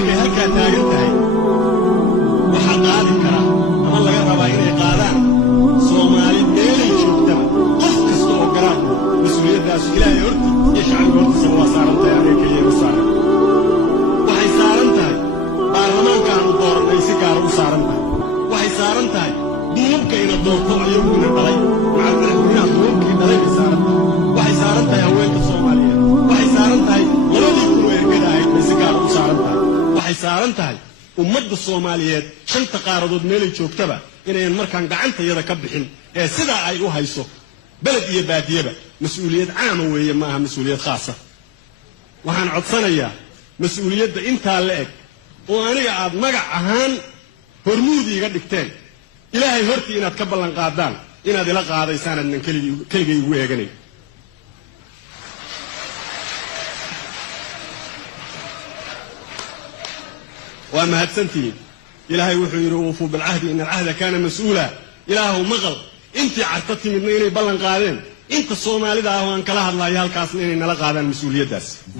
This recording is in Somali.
markay halkaa taagan tahay waxaa qaadi kara ama laga rabaa inay qaadaan Soomaali meelay joogtaba qof kasta oo garaad mas'uuliyaddaas Ilaahay hortii iyo shacabka hortiisa waa saaran tahay anay kaliya u saaran waxay saaran tahay baarlamaankan u dooranay si gaar u saaran tahay waxay saaran tahay duubka ina doorto ayagu ina dhalay macallimiinta duubkii dhalay saaran waxay saaran tahay haweenka Soomaaliyeed waxay saaran tahay labadii kun oo ergada ahayd si gaar u saaran tahay waxay saaran tahay ummadda Soomaaliyeed shanta qaaradood meelay joogtaba inay markaan gacantayada ka bixin ee sida ay u hayso balad iyo baadiyaba mas'uuliyad caam weeye ma aha mas'uuliyad khaas ah waxaan codsanayaa mas'uuliyadda inta la eg oo aniga aad magac ahaan hormuudi iga dhigteen Ilaahay hortii inaad ka ballan qaadaan inaad ila qaadaysaan adnan keligay ugu eeganay وما هتسنتين إلهي وحي وفوا بالعهد إن العهد كان مسؤولا إلهه مغل أنت عرفتي من إني بلن قادين أنت الصومالي ده وأن كلاه الله يالكاسنين إن لا قادين مسؤولية داس